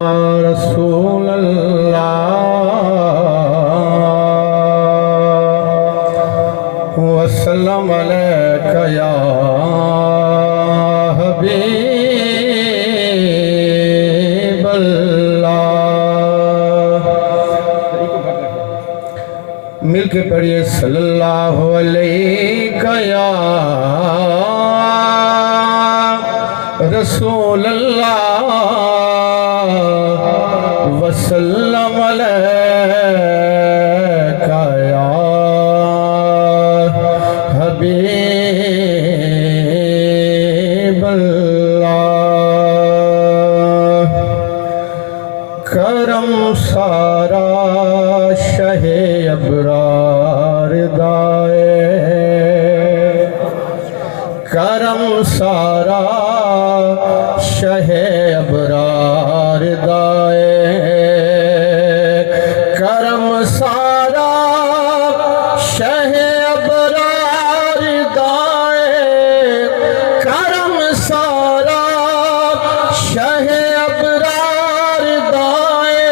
रसूल अल्लाह वसल्लम अलैका या हबीब अल्लाह। मिल के पढ़िए सल्लल्लाहु अलैका या रसूल अल्लाह वसल्लम अलैका या हबीब अल्लाह। करम सारा शहे अबरार दाए, करम सारा शहे अबरार दाए, करम सारा शहे अबरार दाए, करम सारा शहे अबरार दाए।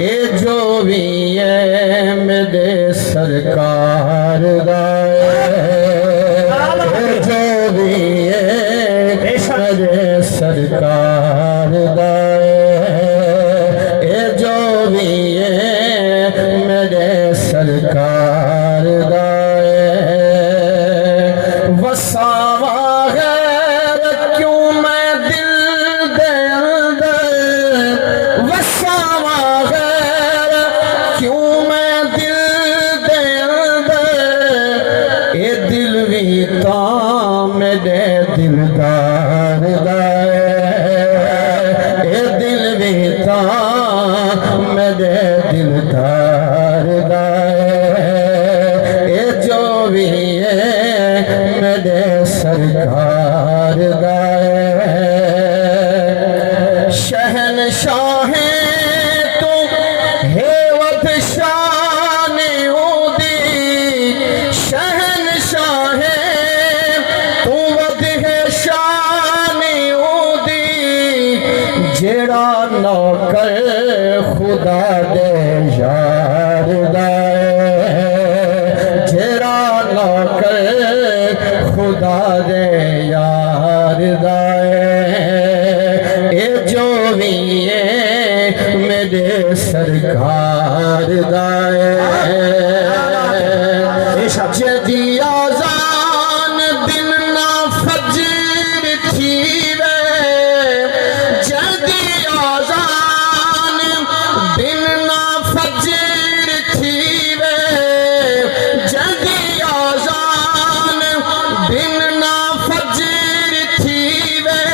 ए जो भी है मेरे सरकार दाए, सरकार दाए, ए जो भी है मेरे सरकार दाए। वसावा है क्यों मैं दिल दे अंदर, वसावा है क्यों मैं दिल दे अंदर। ए दिल भी ता मेरे दिलदार दाए, मेरे दिलदार दाए। ये जो भी है मेरे सरकार दाए। शहनशाह तू हेवत शान उदी, शहनशाह तू वद है शान उदी। जेड़ा नौकर खुदा दे यार दाए, जेड़ा नौकर खुदा दे यार दाए। ए जो भी है मेरे सरकार दाए। जदी आज़ान दिन ना फजर थी वे, जदी आज़ान दिन ना फजर थी वे, जदी आज़ान दिन ना फजर थी वे।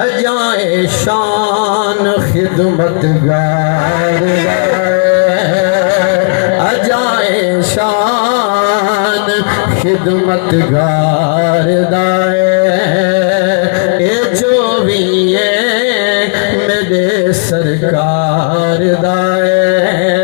अजाए शान खिदमतगार, अजाए शान खिदमतगार दाए। ए जो भी है मेरे सरकार दाए।